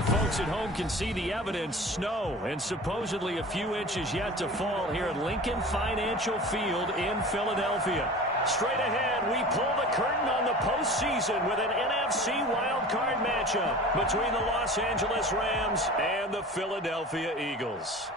You folks at home can see the evidence. Snow and supposedly a few inches yet to fall here at Lincoln Financial Field in Philadelphia. Straight ahead, we pull the curtain on the postseason with an NFC Wildcard matchup between the Los Angeles Rams and the Philadelphia Eagles.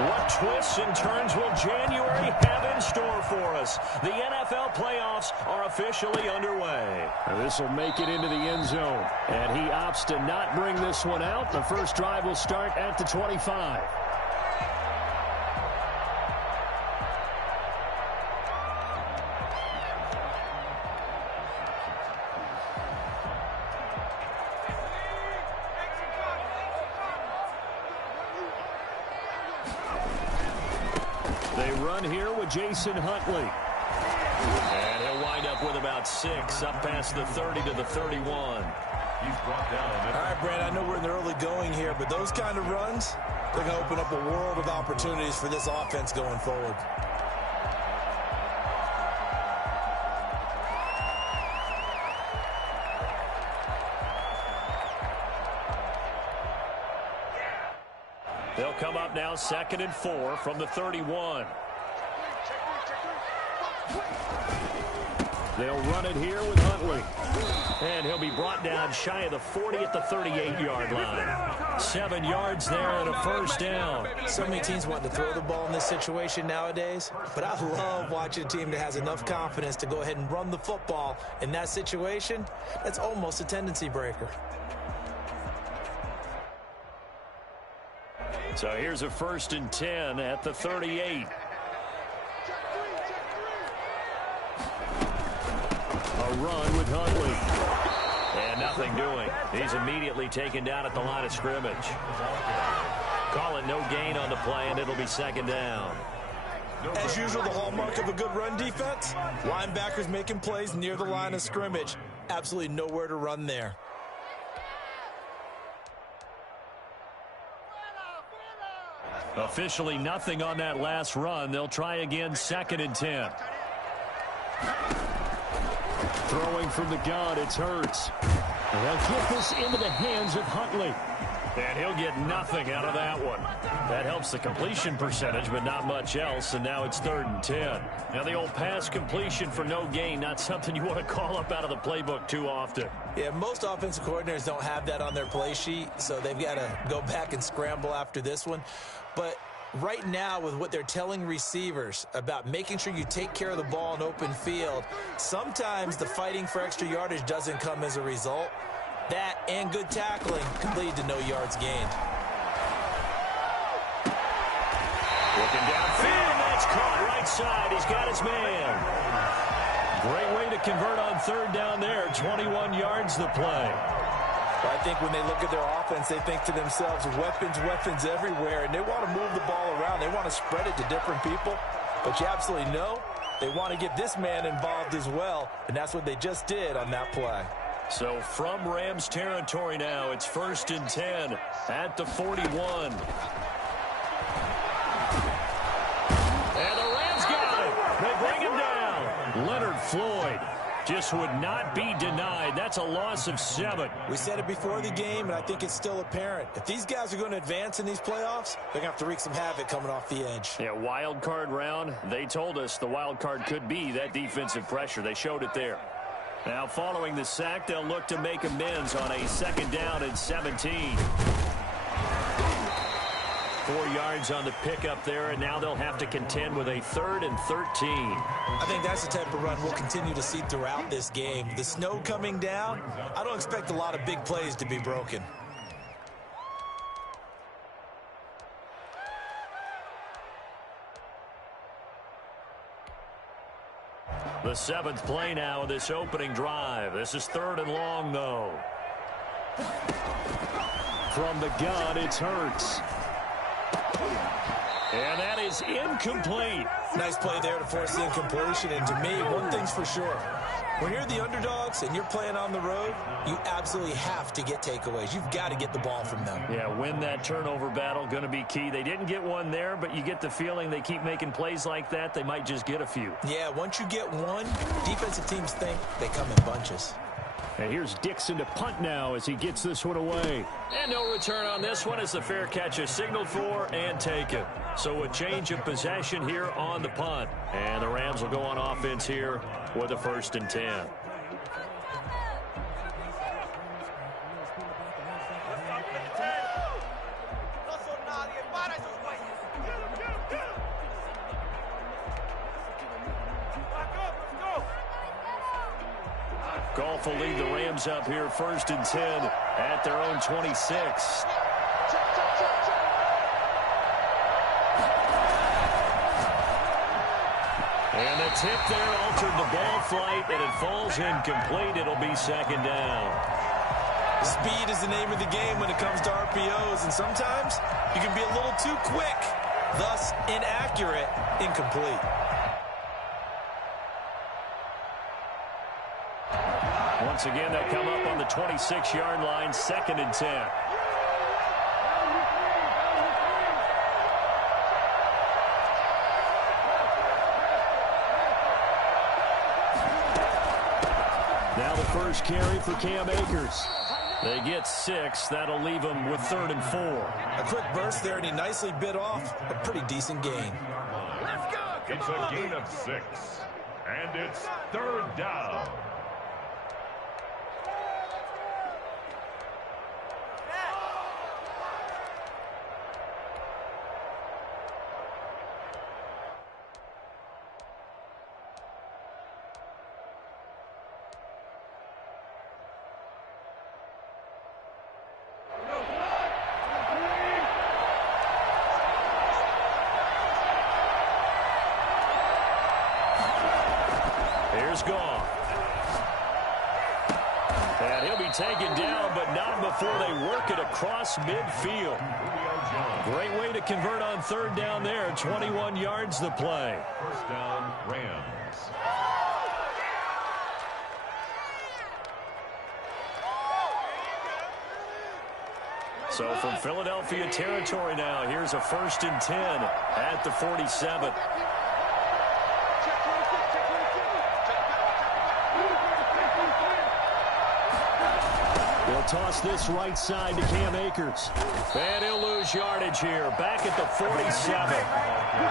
What twists and turns will January have in store for us? The NFL playoffs are officially underway. This will make it into the end zone. And he opts to not bring this one out. The first drive will start at the 25. They run here with Jason Huntley. And he'll wind up with about 6 up past the 30 to the 31. He's brought down. All right, Brad, I know we're in the early going here, but those kind of runs, they're going to open up a world of opportunities for this offense going forward. They'll come up now 2nd and 4 from the 31. They'll run it here with Huntley. And he'll be brought down shy of the 40 at the 38-yard line. 7 yards there and a first down. So many teams want to throw the ball in this situation nowadays, but I love watching a team that has enough confidence to go ahead and run the football in that situation. That's almost a tendency breaker. So here's a 1st and 10 at the 38. A run with Huntley. And nothing doing. He's immediately taken down at the line of scrimmage. Call it no gain on the play, and it'll be 2nd down. As usual, the hallmark of a good run defense, linebackers making plays near the line of scrimmage. Absolutely nowhere to run there. Officially nothing on that last run. They'll try again 2nd and 10. Throwing from the gun, it's Hurts. And they'll get this into the hands of Huntley. And he'll get nothing out of that one. That helps the completion percentage, but not much else. And now it's 3rd and 10. Now the old pass completion for no gain, not something you want to call up out of the playbook too often. Yeah, most offensive coordinators don't have that on their play sheet, so they've got to go back and scramble after this one. But right now, with what they're telling receivers about making sure you take care of the ball in open field, sometimes the fighting for extra yardage doesn't come as a result. That and good tackling can lead to no yards gained. Looking downfield, that's caught right side. He's got his man. Great way to convert on 3rd down there. 21 yards the play. I think when they look at their offense, they think to themselves, weapons, weapons everywhere, and they want to move the ball around. They want to spread it to different people. But you absolutely know they want to get this man involved as well, and that's what they just did on that play. So from Rams territory now, it's 1st and 10 at the 41. And the Rams got it. They bring him down. Leonard Floyd just would not be denied. That's a loss of 7. We said it before the game, and I think it's still apparent. If these guys are going to advance in these playoffs, they're going to have to wreak some havoc coming off the edge. Yeah, wild card round. They told us the wild card could be that defensive pressure. They showed it there. Now, following the sack, they'll look to make amends on a 2nd down and 17. 4 yards on the pickup there, and now they'll have to contend with a 3rd and 13. I think that's the type of run we'll continue to see throughout this game. The snow coming down, I don't expect a lot of big plays to be broken. The 7th play now of this opening drive. This is 3rd and long, though. From the gun, it's Hurts. And that is incomplete. Nice play there to force the incompletion. And to me, one thing's for sure. When you're the underdogs and you're playing on the road, you absolutely have to get takeaways. You've got to get the ball from them. Yeah, win that turnover battle, going to be key. They didn't get one there, but you get the feeling they keep making plays like that, they might just get a few. Yeah, once you get one, defensive teams think they come in bunches. And here's Dixon to punt now as he gets this one away. And no return on this one as the fair catch is signaled for and taken. So a change of possession here on the punt. And the Rams will go on offense here with a 1st and 10. Goff will lead the Rams up here 1st and 10 at their own 26. And the tip there altered the ball flight, and it falls incomplete. It'll be 2nd down. Speed is the name of the game when it comes to RPOs, and sometimes you can be a little too quick, thus inaccurate, incomplete. Once again, they'll come up on the 26-yard line, 2nd and 10. Now the first carry for Cam Akers. They get 6. That'll leave them with 3rd and 4. A quick burst there, and he nicely bit off a pretty decent gain. Let's go! It's a gain of 6, and it's 3rd down. Here's Goff. And he'll be taken down, but not before they work it across midfield. Great way to convert on 3rd down there. 21 yards the play. 1st down, Rams. So from Philadelphia territory now, here's a 1st and 10 at the 47. They'll toss this right side to Cam Akers. And he'll lose yardage here, back at the 47.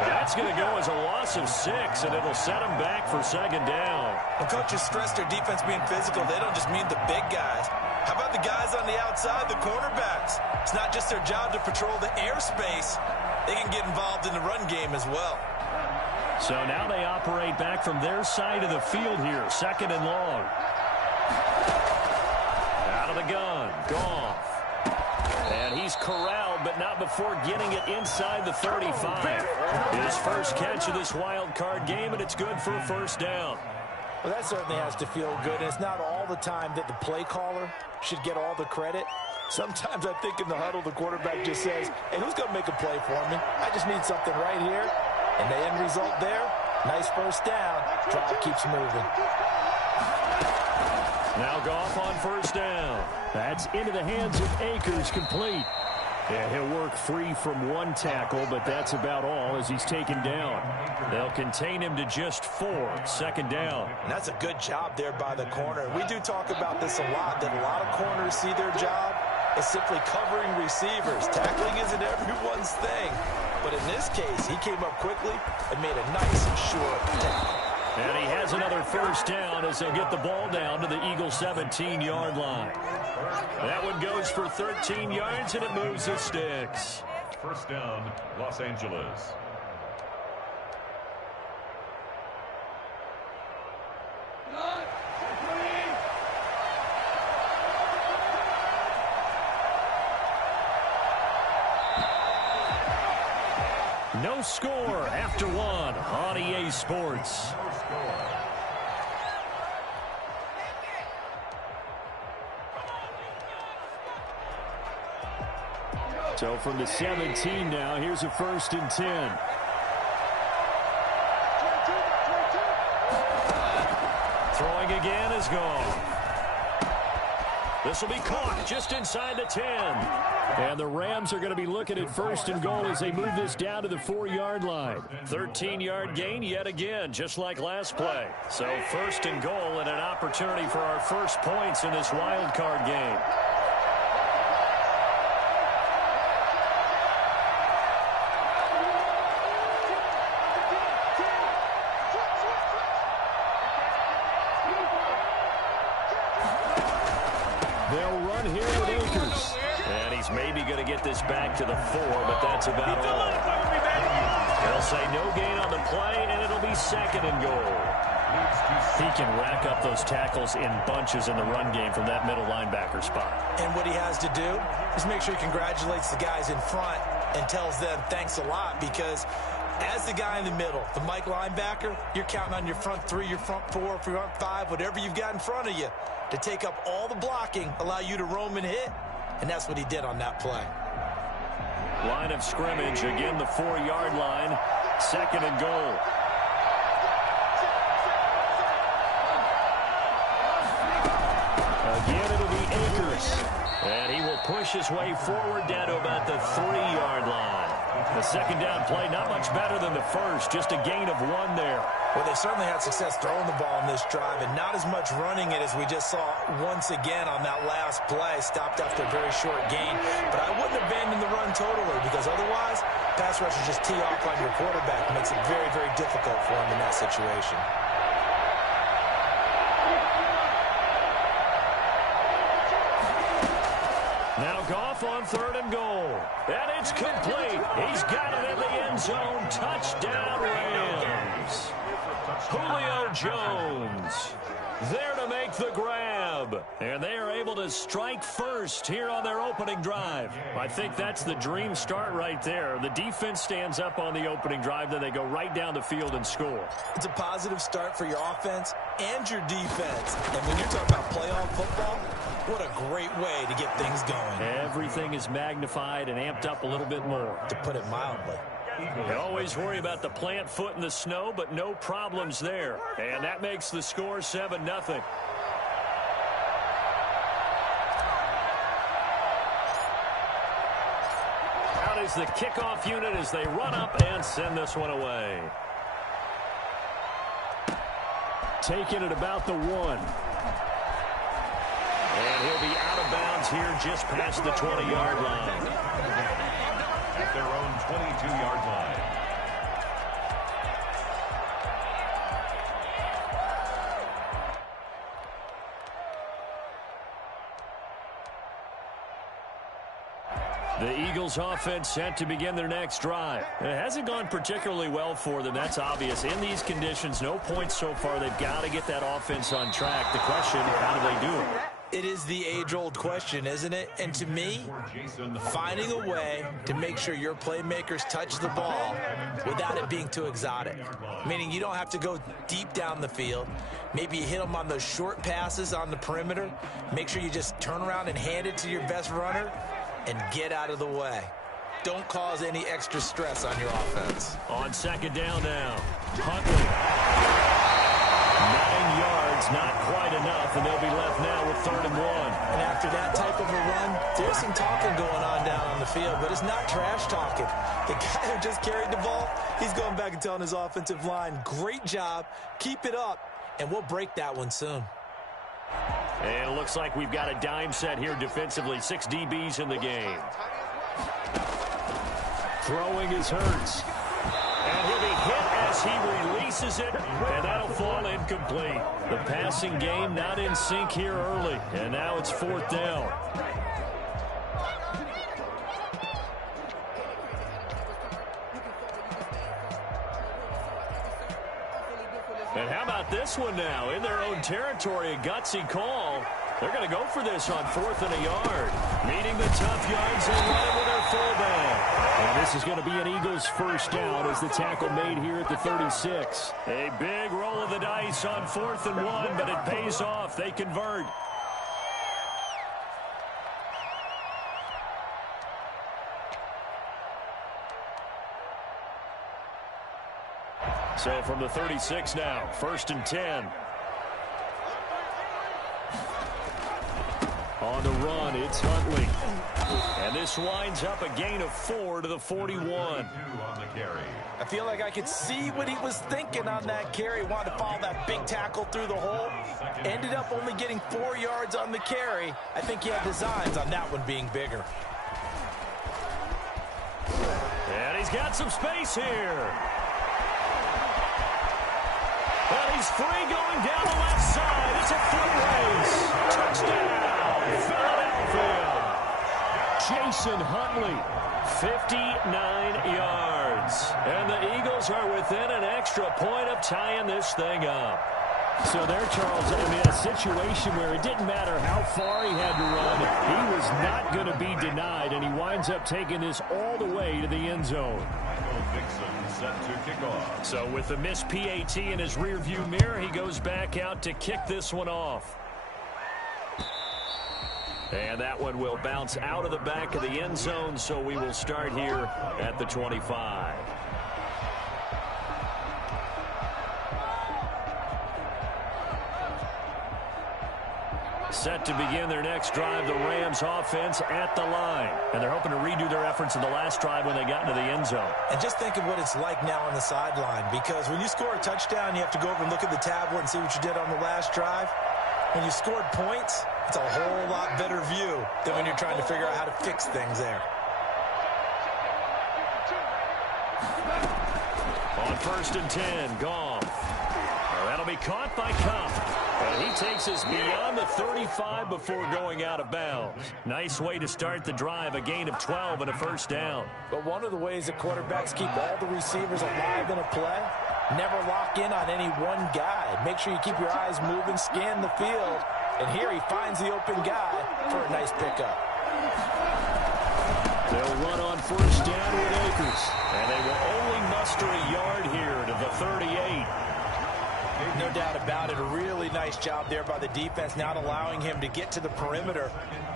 That's going to go as a loss of 6, and it'll set them back for 2nd down. When coaches stress their defense being physical, they don't just mean the big guys. How about the guys on the outside, the cornerbacks? It's not just their job to patrol the airspace. They can get involved in the run game as well. So now they operate back from their side of the field here, 2nd and long. Out of the gun, Goff. And he's corralled, but not before getting it inside the 35. His first catch of this wild card game, and it's good for a 1st down. Well, that certainly has to feel good, and it's not all the time that the play caller should get all the credit. Sometimes I think in the huddle, the quarterback just says, hey, who's going to make a play for me? I just need something right here. And the end result there, nice 1st down. Drive keeps moving. Now Goff on 1st down. That's into the hands of Akers, complete. Yeah, he'll work free from 1 tackle, but that's about all as he's taken down. They'll contain him to just 4, 2nd down. And that's a good job there by the corner. We do talk about this a lot, that a lot of corners see their job as simply covering receivers. Tackling isn't everyone's thing. But in this case, he came up quickly and made a nice, short tackle. And he has another 1st down as they'll get the ball down to the Eagles' 17-yard line. That one goes for 13 yards, and it moves the sticks. 1st down, Los Angeles. No score after 1 on EA Sports. So from the 17 now, here's a 1st and 10. Throwing again is gone. This will be caught just inside the 10. And the Rams are going to be looking at 1st and goal as they move this down to the 4-yard line. 13-yard gain yet again, just like last play. So 1st and goal and an opportunity for our first points in this wild card game. They'll run here with Akers. And he's maybe going to get this back to the 4, but that's about all. They'll say no gain on the play, and it'll be 2nd and goal. He can rack up those tackles in bunches in the run game from that middle linebacker spot. And what he has to do is make sure he congratulates the guys in front and tells them thanks a lot, because as the guy in the middle, the Mike linebacker, you're counting on your front 3, your front 4, front 5, whatever you've got in front of you to take up all the blocking, allow you to roam and hit, and that's what he did on that play. Line of scrimmage, again the 4-yard line, 2nd and goal. Again, it'll be Akers. And he will push his way forward down to about the 3-yard line. The 2nd down play, not much better than the first, just a gain of 1 there. Well, they certainly had success throwing the ball on this drive, and not as much running it as we just saw once again on that last play. Stopped after a very short gain. But I wouldn't abandon the run totally, because otherwise, pass rushers just tee off on your quarterback. It makes it very, very difficult for him in that situation. Now Goff on 3rd and goal. And it's complete. He's got it in the end zone. Touchdown, Rams. Julio Jones there to make the grab. And they are able to strike first here on their opening drive. I think that's the dream start right there. The defense stands up on the opening drive, then they go right down the field and score. It's a positive start for your offense and your defense. And when you're talking about playoff football, what a great way to get things going. Everything is magnified and amped up a little bit more. To put it mildly. You always worry about the plant foot in the snow, but no problems there. And that makes the score 7-0. Out is the kickoff unit as they run up and send this one away. Taking it about the 1. And he'll be out of bounds here just past the 20-yard line. At their own 22-yard line. The Eagles offense set to begin their next drive. It hasn't gone particularly well for them. That's obvious. In these conditions, no points so far. They've got to get that offense on track. The question, how do they do it? It is the age-old question, isn't it? And to me, finding a way to make sure your playmakers touch the ball without it being too exotic. Meaning you don't have to go deep down the field. Maybe you hit them on those short passes on the perimeter. Make sure you just turn around and hand it to your best runner and get out of the way. Don't cause any extra stress on your offense. On 2nd down now, Huntley. 9 yards, not quite enough, and they'll be left now with 3rd and 1. And after that type of a run, there's some talking going on down on the field, but it's not trash talking. The guy who just carried the ball, he's going back and telling his offensive line, great job, keep it up, and we'll break that one soon. And it looks like we've got a dime set here defensively. 6 DBs in the game. Throwing is Hurts. And he'll be hit as he releases it, and that'll fall incomplete. The passing game not in sync here early, and now it's 4th down. And how about this one now? In their own territory, a gutsy call. They're going to go for this on 4th and a yard. Meeting the tough yards and running with their fullback. And this is going to be an Eagles first down as the tackle made here at the 36. A big roll of the dice on 4th and 1, but it pays off. They convert. So from the 36 now, 1st and 10. On the run, it's Huntley. And this winds up a gain of 4 to the 41. I feel like I could see what he was thinking on that carry. Wanted to follow that big tackle through the hole. Ended up only getting 4 yards on the carry. I think he had designs on that one being bigger. And he's got some space here. And he's free going down the left side. It's a foot race. Touchdown, Philadelphia. Jason Huntley, 59 yards. And the Eagles are within an extra point of tying this thing up. So there, Charles, I mean, a situation where it didn't matter how far he had to run. He was not going to be denied, and he winds up taking this all the way to the end zone. Set to kick off. So with the missed PAT in his rearview mirror, he goes back out to kick this one off. And that one will bounce out of the back of the end zone, so we will start here at the 25. Set to begin their next drive, the Rams offense at the line. And they're hoping to redo their efforts in the last drive when they got into the end zone. And just think of what it's like now on the sideline, because when you score a touchdown, you have to go over and look at the tablet and see what you did on the last drive. When you scored points, it's a whole lot better view than when you're trying to figure out how to fix things there. On 1st and 10, Goff. That'll be caught by Cup. And he takes us beyond the 35 before going out of bounds. Nice way to start the drive, a gain of 12 and a first down. But one of the ways that quarterbacks keep all the receivers alive in a play, never lock in on any one guy. Make sure you keep your eyes moving, scan the field. And here he finds the open guy for a nice pickup. They'll run on 1st down with Akers. And they will only muster a yard here to the 38. No doubt about it. A really nice job there by the defense, not allowing him to get to the perimeter.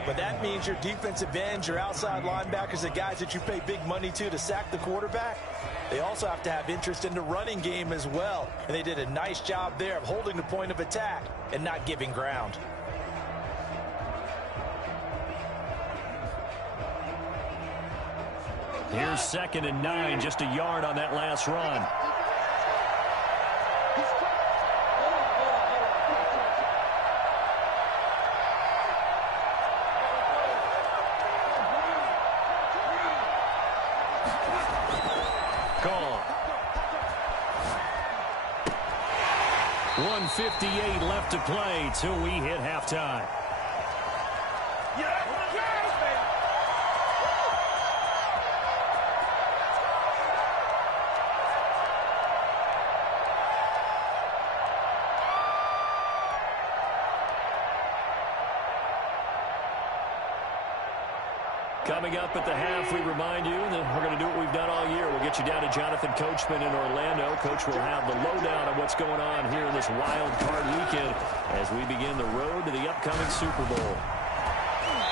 But that means your defensive ends, your outside linebackers, the guys that you pay big money to sack the quarterback, they also have to have interest in the running game as well. And they did a nice job there of holding the point of attack and not giving ground. Here's 2nd and 9, just a yard on that last run. Gone. 1:58 left to play till we hit halftime. Coming up at the half, we remind you that we're going to do what we've done all year. We'll get you down to Jonathan Coachman in Orlando. Coach will have the lowdown of what's going on here in this wild card weekend as we begin the road to the upcoming Super Bowl.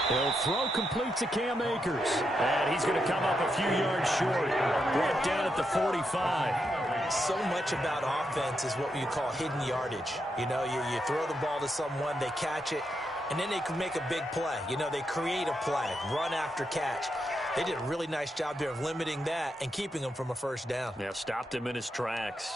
He'll throw complete to Cam Akers. And he's going to come up a few yards short. Brought down at the 45. So much about offense is what you call hidden yardage. You know, you throw the ball to someone, they catch it, and then they can make a big play. You know, they create a play, run after catch. They did a really nice job there of limiting that and keeping him from a first down. Yeah, stopped him in his tracks.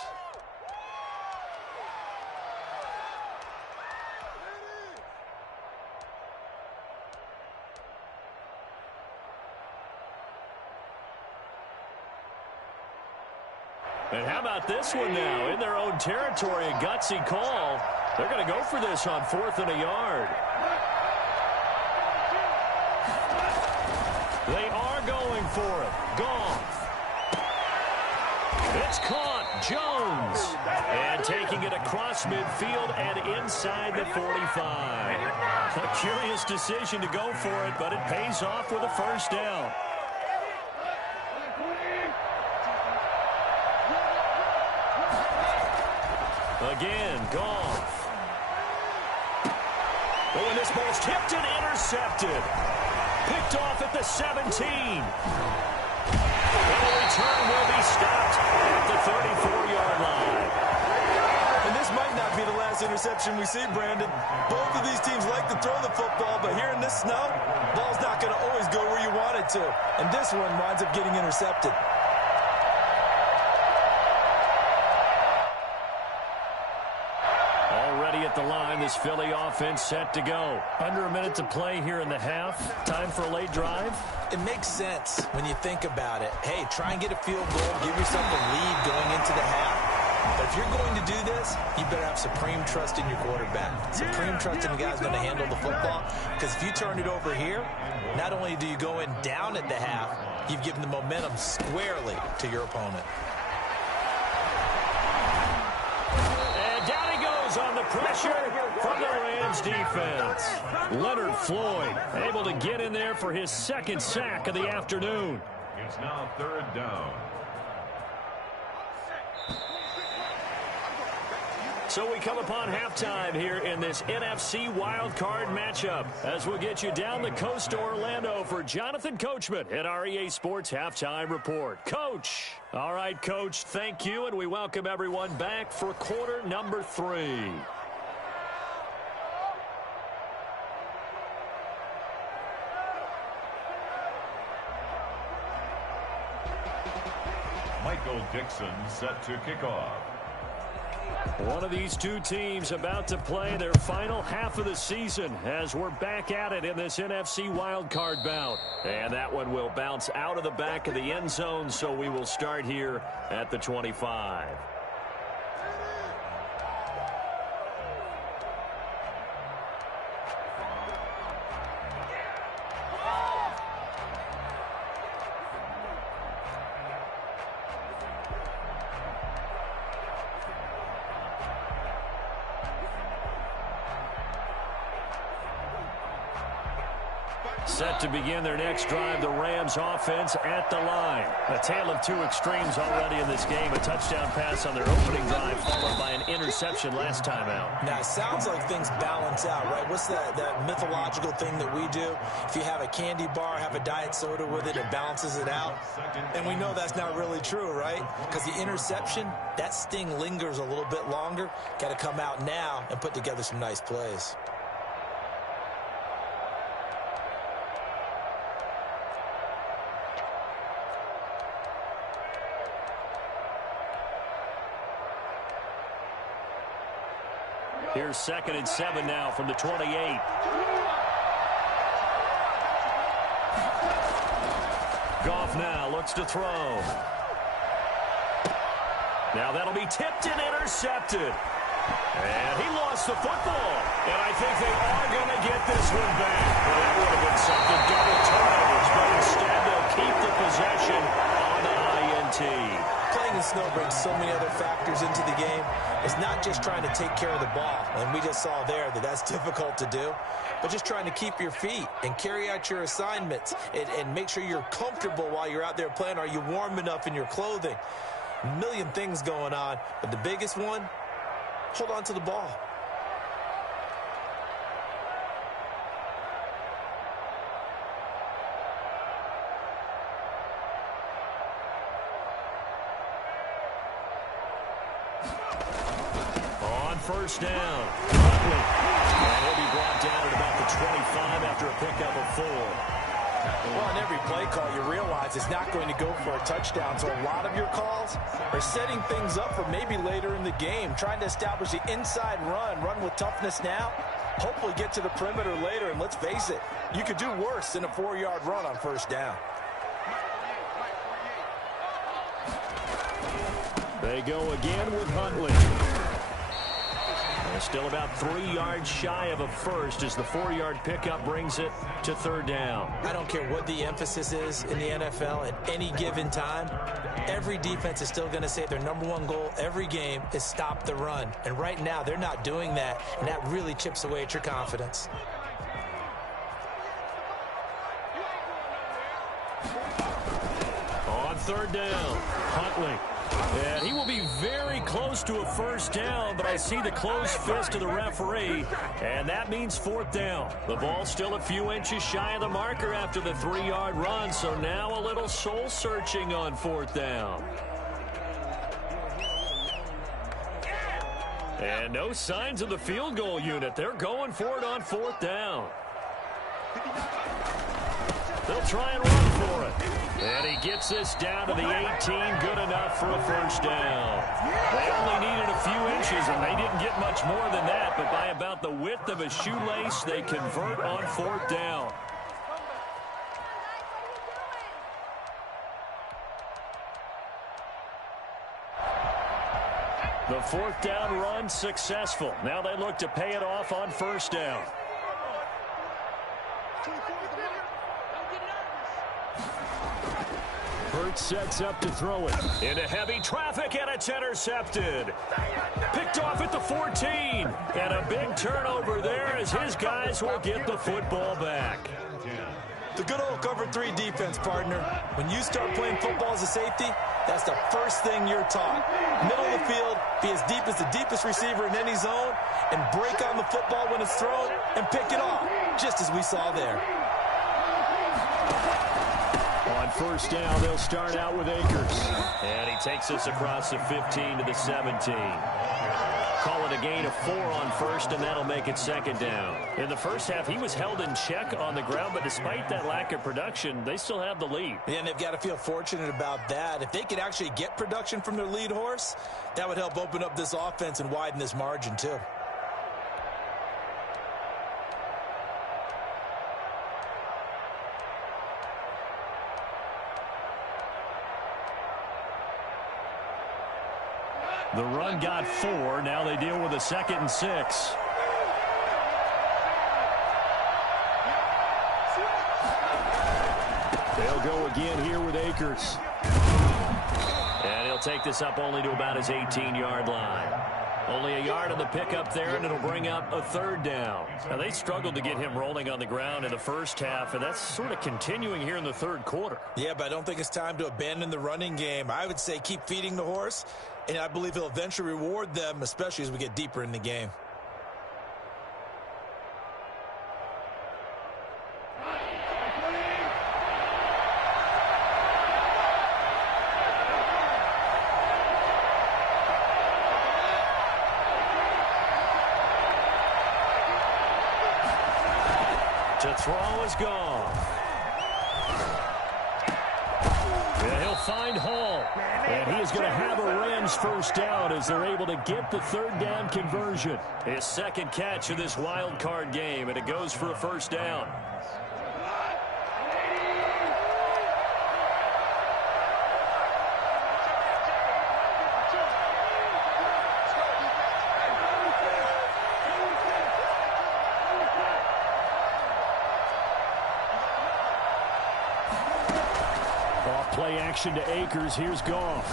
And how about this one now? In their own territory, a gutsy call. They're going to go for this on 4th and a yard. They are going for it. Goff. It's caught. Jones. And taking it across midfield and inside the 45. A curious decision to go for it, but it pays off with a first down. Again, Goff. Oh, and this ball's tipped and intercepted. Picked off at the 17. And the return will be stopped at the 34-yard line. action we see, Brandon. Both of these teams like to throw the football, but here in this snow, ball's not going to always go where you want it to. And this one winds up getting intercepted. Already at the line, this Philly offense set to go. Under a minute to play here in the half. Time for a late drive. It makes sense when you think about it. Hey, try and get a field goal, give yourself a lead going into the half. But if you're going to do this, you better have supreme trust in your quarterback. Supreme trust in the guy's going to handle the football. Because if you turn it over here, not only do you go in down at the half, you've given the momentum squarely to your opponent. And down he goes on the pressure from the Rams defense. Leonard Floyd able to get in there for his second sack of the afternoon. It's now third down. So we come upon halftime here in this NFC Wildcard matchup as we'll get you down the coast to Orlando for Jonathan Coachman at our EA Sports Halftime Report. Coach. All right, Coach, thank you, and we welcome everyone back for quarter number 3. Michael Dixon set to kick off. One of these two teams about to play their final half of the season as we're back at it in this NFC wildcard bout. And that one will bounce out of the back of the end zone, so we will start here at the 25. Set to begin their next drive, the Rams offense at the line. A tale of two extremes already in this game. A touchdown pass on their opening drive, followed by an interception last time out. Now, it sounds like things balance out, right? What's that mythological thing that we do? If you have a candy bar, have a diet soda with it, it balances it out. And we know that's not really true, right? Because the interception, that sting lingers a little bit longer. Got to come out now and put together some nice plays. Here's 2nd and 7 now from the 28. Goff now looks to throw. Now that'll be tipped and intercepted. And he lost the football. And I think they are going to get this one back. Well, that would have been something. Double turnovers, but instead they'll keep the possession on the INT. Playing in snow brings so many other factors into the game. It's not just trying to take care of the ball, and we just saw there that that's difficult to do, but just trying to keep your feet and carry out your assignments and make sure you're comfortable while you're out there playing. Are you warm enough in your clothing? A million things going on, but the biggest one, hold on to the ball. First down. And he'll be brought down at about the 25 after a pickup of 4. Well, on every play call, you realize it's not going to go for a touchdown. So a lot of your calls are setting things up for maybe later in the game, trying to establish the inside run with toughness now, hopefully get to the perimeter later. And let's face it, you could do worse than a 4-yard run on first down. They go again with Huntley. Still about 3 yards shy of a first as the 4-yard pickup brings it to 3rd down. I don't care what the emphasis is in the NFL at any given time. Every defense is still going to say their number one goal every game is stop the run. And right now they're not doing that, and that really chips away at your confidence. On 3rd down, Huntley. And he will be very close to a first down, but I see the closed fist of the referee, and that means 4th down. The ball's still a few inches shy of the marker after the 3-yard run, so now a little soul-searching on 4th down. And no signs of the field goal unit. They're going for it on 4th down. They'll try and run for it. And he gets this down to the 18, good enough for a first down. They only needed a few inches, and they didn't get much more than that, but by about the width of a shoelace, they convert on 4th down. The 4th down run successful. Now they look to pay it off on 1st down. Hurts sets up to throw it. Into heavy traffic, and it's intercepted. Picked off at the 14. And a big turnover there as his guys will get the football back. The good old cover 3 defense, partner. When you start playing football as a safety, that's the first thing you're taught. Middle of the field, be as deep as the deepest receiver in any zone, and break on the football when it's thrown and pick it off, just as we saw there. On 1st down, they'll start out with Akers. And he takes us across the 15 to the 17. Call it a gain of 4 on 1st, and that'll make it 2nd down. In the first half, he was held in check on the ground, but despite that lack of production, they still have the lead. Yeah, and they've got to feel fortunate about that. If they could actually get production from their lead horse, that would help open up this offense and widen this margin, too. The run got 4. Now they deal with a 2nd and 6. They'll go again here with Akers. And he'll take this up only to about his 18-yard line. Only a yard on the pickup there, and it'll bring up a 3rd down. Now, they struggled to get him rolling on the ground in the first half, and that's sort of continuing here in the 3rd quarter. Yeah, but I don't think it's time to abandon the running game. I would say keep feeding the horse, and I believe he'll eventually reward them, especially as we get deeper in the game. The throw is gone. And he'll find Hall. And he is going to have a Rams first down as they're able to get the 3rd down conversion. His 2nd catch of this wild card game, and it goes for a first down. Play action to Akers. Here's Goff.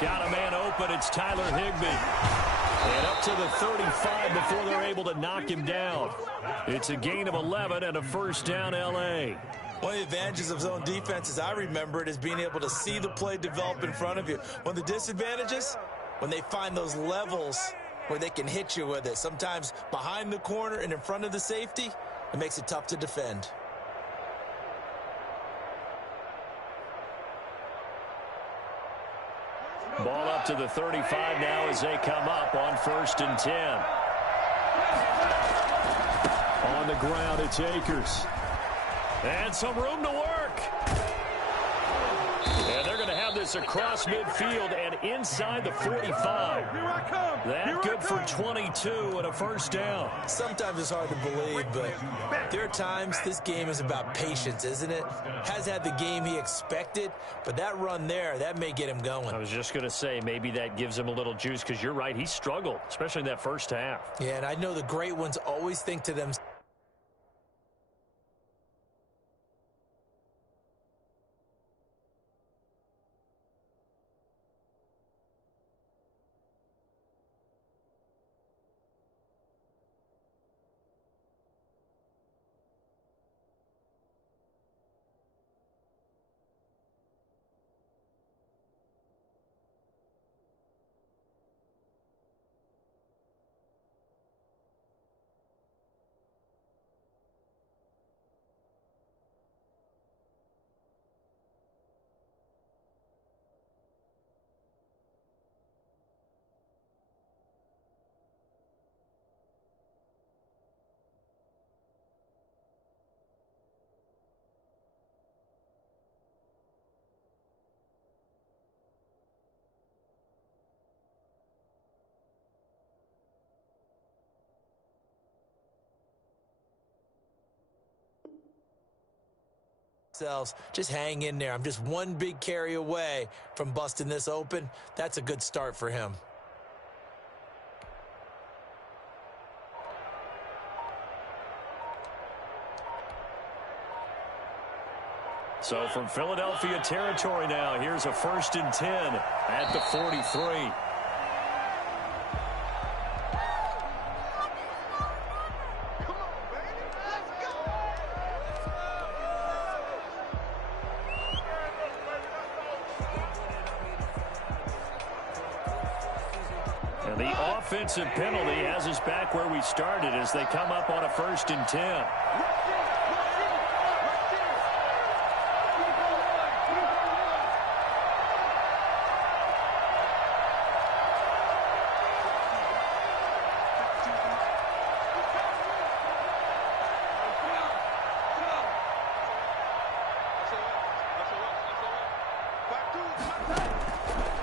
Got a man open. It's Tyler Higbee. And up to the 35 before they're able to knock him down. It's a gain of 11 and a first down, L.A. One of the advantages of zone defense, as I remember it, is being able to see the play develop in front of you. One of the disadvantages, when they find those levels where they can hit you with it, sometimes behind the corner and in front of the safety, it makes it tough to defend. Ball up to the 35 now as they come up on 1st and 10. On the ground, it's Akers. And some room to work. And they're going to have this across midfield and inside the 45. That good for 22 and a first down. Sometimes it's hard to believe, but there are times this game is about patience, isn't it? Has had the game he expected, but that run there, that may get him going. I was just going to say, maybe that gives him a little juice, because you're right, he struggled, especially in that first half. Yeah, and I know the great ones always think to themselves, themselves, just hang in there. I'm just one big carry away from busting this open. That's a good start for him. So from Philadelphia territory now, here's a 1st and 10 at the 43. And the offensive penalty has us back where we started as they come up on a 1st and 10.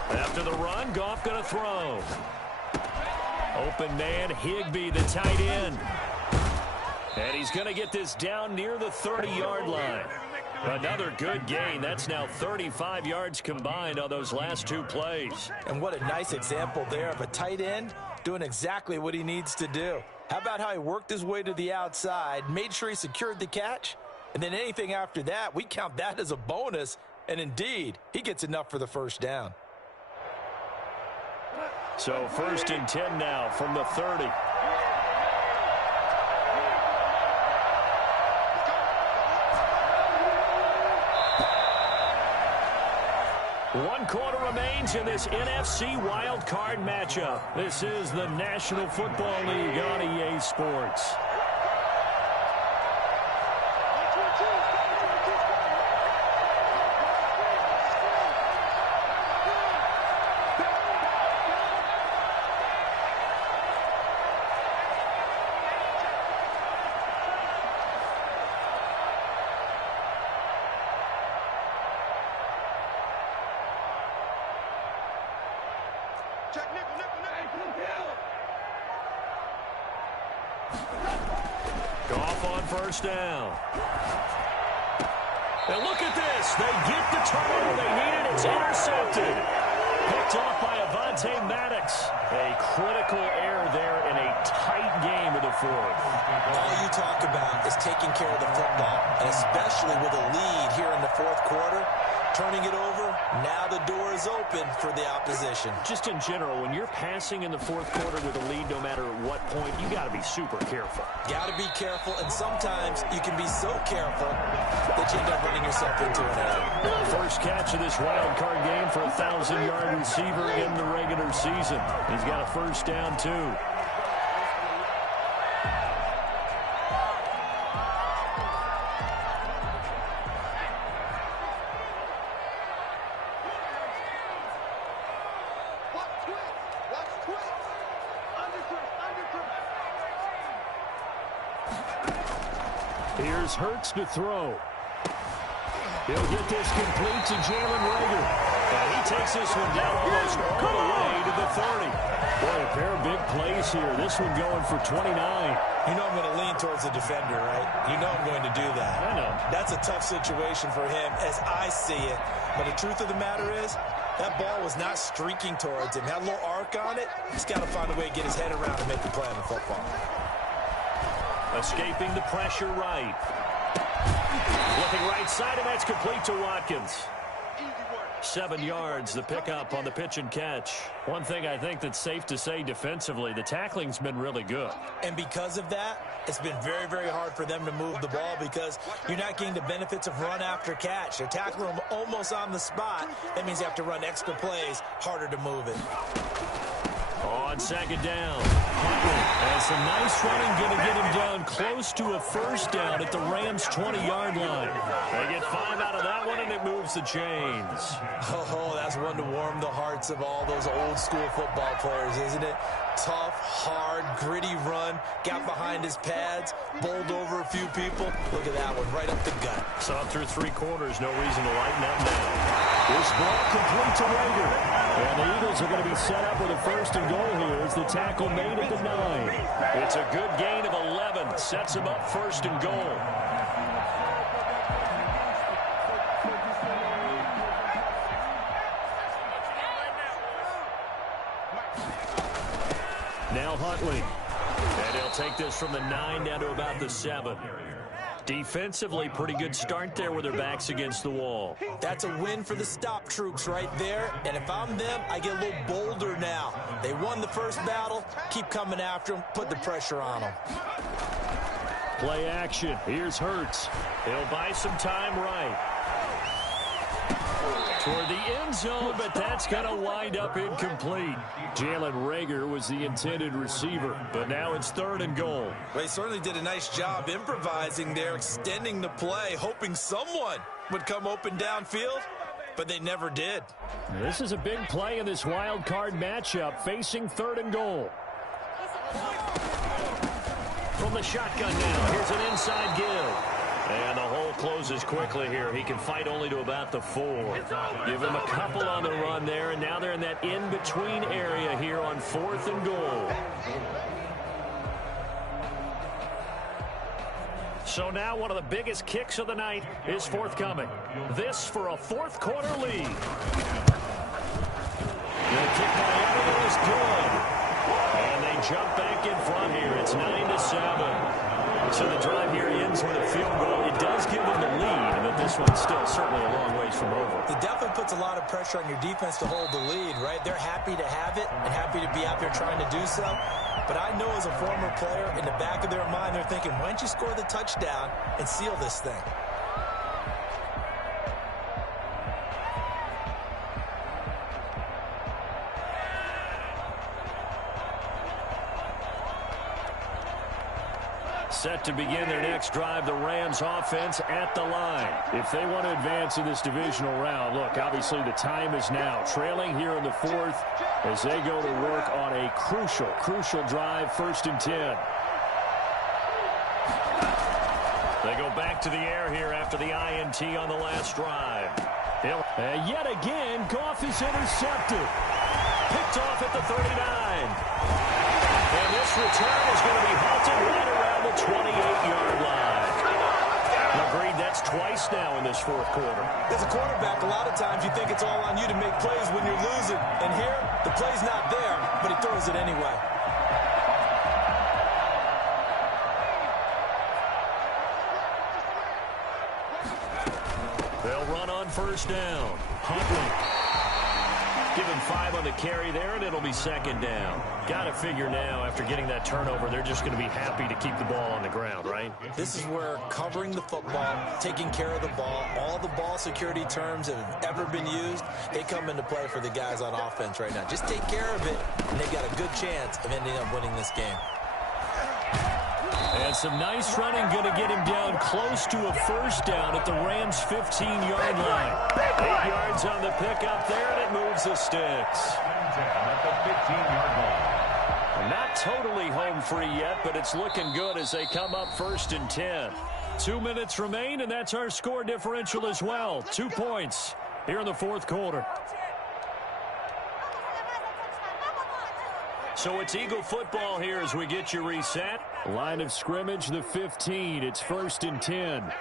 After the run, Goff going to throw. Open man, Higbee, the tight end. And he's going to get this down near the 30-yard line. Another good gain. That's now 35 yards combined on those last 2 plays. And what a nice example there of a tight end doing exactly what he needs to do. How about how he worked his way to the outside, made sure he secured the catch, and then anything after that, we count that as a bonus. And indeed, he gets enough for the 1st down. So 1st and 10 now from the 30. One quarter remains in this NFC Wildcard matchup. This is the National Football League on EA Sports. Goff on 1st down. And look at this. They get the turnover they needed. It's intercepted. Picked off by Avonte Maddox. A critical error there in a tight game of the 4th. All you talk about is taking care of the football, and especially with a lead here in the 4th quarter. Turning it over, now the door is open for the opposition. Just in general, when you're passing in the 4th quarter with a lead, no matter at what point, you got to be super careful. Got to be careful, and sometimes you can be so careful that you end up running yourself into an error. First catch of this wild card game for a 1,000-yard receiver in the regular season. He's got a 1st down, too. Here's Hurts to throw. He'll get this complete to Jalen Reagor. And he takes this one down almost all the way to the 30. Boy, a pair of big plays here. This one going for 29. You know I'm going to lean towards the defender, right? You know I'm going to do that. I know. That's a tough situation for him as I see it. But the truth of the matter is, that ball was not streaking towards him. Had a little arc on it. He's got to find a way to get his head around and make the play on the football. Escaping the pressure right. Looking right side, and that's complete to Watkins. 7 yards, the pickup on the pitch and catch. One thing I think that's safe to say defensively, the tackling's been really good. And because of that, it's been very, very hard for them to move the ball because you're not getting the benefits of run after catch. They're tackling them almost on the spot. That means you have to run extra plays, harder to move it. On 2nd down. And some nice running, going to get him down close to a 1st down at the Rams' 20-yard line. They get 5 out of that one, and it moves the chains. Oh, that's one to warm the hearts of all those old-school football players, isn't it? Tough, hard, gritty run, got behind his pads, bowled over a few people. Look at that one, right up the gut. Saw through 3 quarters, no reason to lighten that down. This ball complete to Reagor. And the Eagles are going to be set up with a 1st and goal here as the tackle made at the 9. It's a good gain of 11. Sets him up 1st and goal. Now Huntley. And he'll take this from the 9 down to about the 7. Defensively, pretty good start there with their backs against the wall. That's a win for the stop troops right there. And if I'm them, I get a little bolder now. They won the first battle. Keep coming after them. Put the pressure on them. Play action. Here's Hurts. He'll buy some time right. Toward the end zone, but that's going to wind up incomplete. Jalen Reagor was the intended receiver, but now it's 3rd and goal. Well, he certainly did a nice job improvising there, extending the play, hoping someone would come open downfield, but they never did. This is a big play in this wild card matchup, facing 3rd and goal. From the shotgun now, here's an inside give. And the hole closes quickly here. He can fight only to about the 4. Give him a couple on the run there, and now they're in that in-between area here on 4th and goal. So now one of the biggest kicks of the night is forthcoming. This for a 4th quarter lead. The kick by Everett is good. And they jump back in front here. It's 9-7. So the drive here ends with a field goal. It does give them the lead, but this one's still certainly a long ways from over. It definitely puts a lot of pressure on your defense to hold the lead, right? They're happy to have it and happy to be out there trying to do so. But I know as a former player, in the back of their mind, they're thinking, why don't you score the touchdown and seal this thing? Set to begin their next drive, the Rams offense at the line. If they want to advance in this divisional round, look, obviously the time is now. Trailing here in the 4th as they go to work on a crucial drive, 1st and 10. They go back to the air here after the INT on the last drive. Yet again, Goff is intercepted. Picked off at the 39. And this return is going to be halted right around the 28-yard line. Agreed, that's twice now in this 4th quarter. As a quarterback, a lot of times you think it's all on you to make plays when you're losing. And here, the play's not there, but he throws it anyway. They'll run on 1st down. Huntley. Give him 5 on the carry there, and it'll be 2nd down. Got to figure now, after getting that turnover, they're just going to be happy to keep the ball on the ground, right? This is where covering the football, taking care of the ball, all the ball security terms that have ever been used, they come into play for the guys on offense right now. Just take care of it, and they've got a good chance of ending up winning this game. And some nice running, going to get him down close to a 1st down at the Rams' 15-yard line. 8 yards on the pickup there, and it moves the sticks. At the 15-yard line. Not totally home free yet, but it's looking good as they come up 1st and 10. 2 minutes remain, and that's our score differential as well. 2 points here in the 4th quarter. So it's Eagle football here as we get you reset. Line of scrimmage, the 15. It's 1st and 10.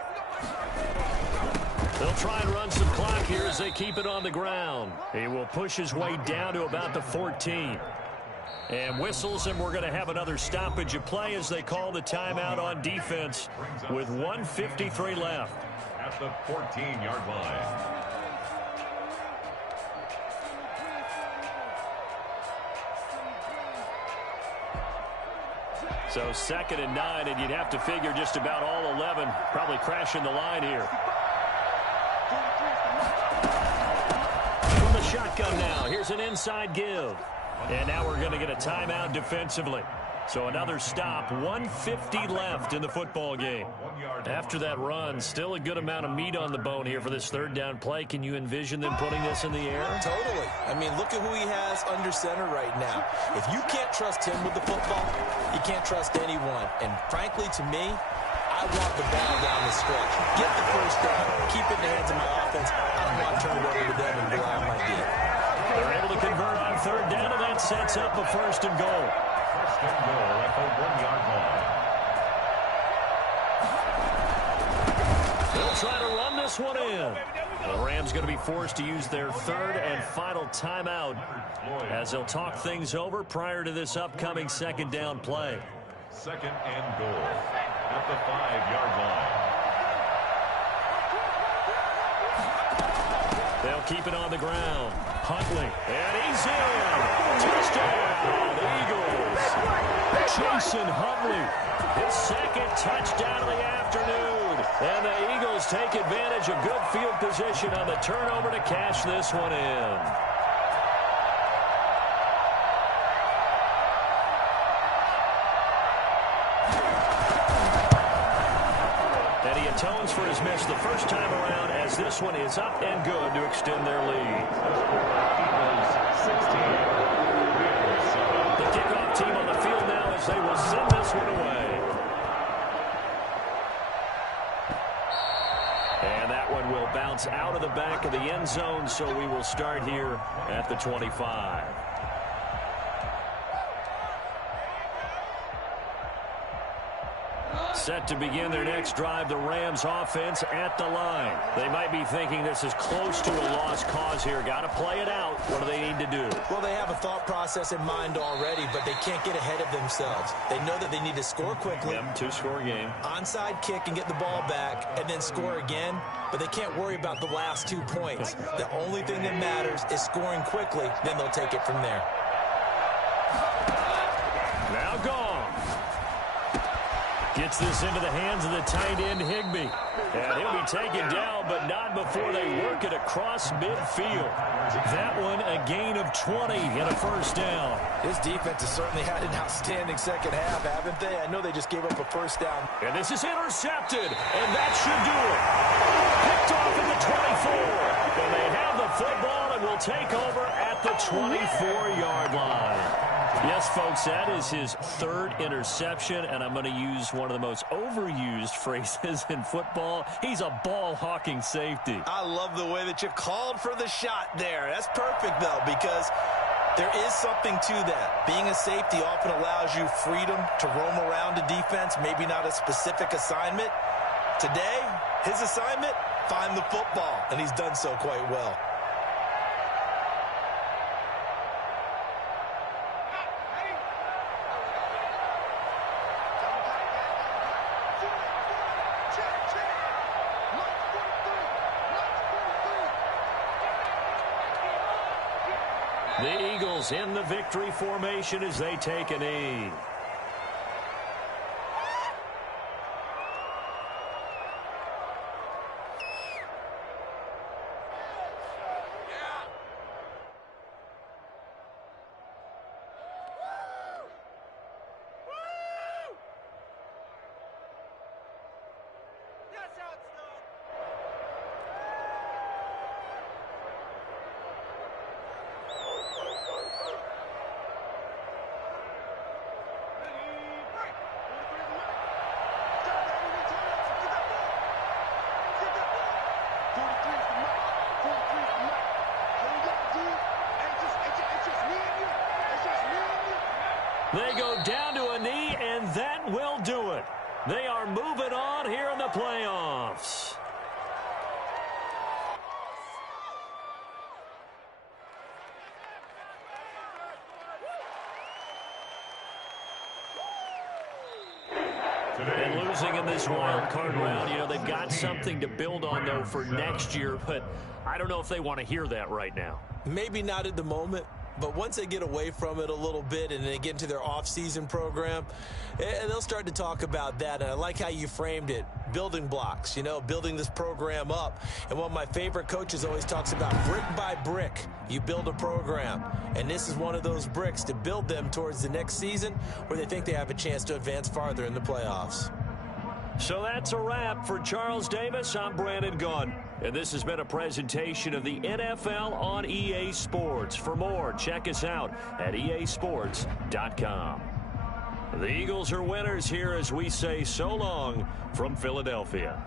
They'll try and run some clock here as they keep it on the ground. He will push his way down to about the 14. And whistles, and we're going to have another stoppage of play as they call the timeout on defense with 1:53 left. At the 14-yard line. So 2nd and 9, and you'd have to figure just about all 11 probably crashing the line here. From the shotgun now, here's an inside give. And now we're going to get a timeout defensively. So another stop, 1:50 left in the football game. After that run, still a good amount of meat on the bone here for this 3rd down play. Can you envision them putting this in the air? Totally. I mean, look at who he has under center right now. If you can't trust him with the football, you can't trust anyone. And frankly, to me, I want the ball down the stretch. Get the 1st down. Keep it in the hands of my offense. I don't want to turn it over to them and rely on my D. They're able to convert on 3rd down, and that sets up a 1st and goal. 1st and goal at the 1-yard line. They'll try to run this one in. The Rams going to be forced to use their third and final timeout as they'll talk things over prior to this upcoming second down play. Second and goal at the 5-yard line. They'll keep it on the ground. Huntley, and he's in. Touchdown, Eagles. Jason Huntley, his second touchdown of the afternoon. And the Eagles take advantage of good field position on the turnover to cash this one in. And he atones for his miss the first time around as this one is up and good to extend their lead. The kickoff team on the field now as they will send this one away. And that one will bounce out of the back of the end zone, so we will start here at the 25. Set to begin their next drive, the Rams offense at the line. They might be thinking this is close to a lost cause here. Got to play it out. What do they need to do? Well, they have a thought process in mind already, but they can't get ahead of themselves. They know that they need to score quickly. Yep, two-score game. Onside kick and get the ball back and then score again, but they can't worry about the last 2 points. The only thing that matters is scoring quickly, then they'll take it from there. Now gone. Gets this into the hands of the tight end, Higbee. And he'll be taken down, but not before they work it across midfield. That one, a gain of 20 and a first down. His defense has certainly had an outstanding second half, haven't they? I know they just gave up a first down. And this is intercepted, and that should do it. Picked off at the 24. And they have the football and will take over at the 24-yard line. Yes, folks, that is his third interception, and I'm going to use one of the most overused phrases in football. He's a ball-hawking safety. I love the way that you called for the shot there. That's perfect, though, because there is something to that. Being a safety often allows you freedom to roam around a defense, maybe not a specific assignment. Today, his assignment, find the football, and he's done so quite well. The Eagles in the victory formation as they take a knee. They go down to a knee, and that will do it. They are moving on here in the playoffs. And losing in this wild card round, you know, they've got something to build on, though, for next year, but I don't know if they want to hear that right now. Maybe not at the moment. But once they get away from it a little bit and they get into their off-season program, they'll start to talk about that. And I like how you framed it, building blocks, you know, building this program up. And one of my favorite coaches always talks about brick by brick, you build a program. And this is one of those bricks to build them towards the next season where they think they have a chance to advance farther in the playoffs. So that's a wrap for Charles Davis. I'm Brandon Gunn. And this has been a presentation of the NFL on EA Sports. For more, check us out at easports.com. The Eagles are winners here as we say so long from Philadelphia.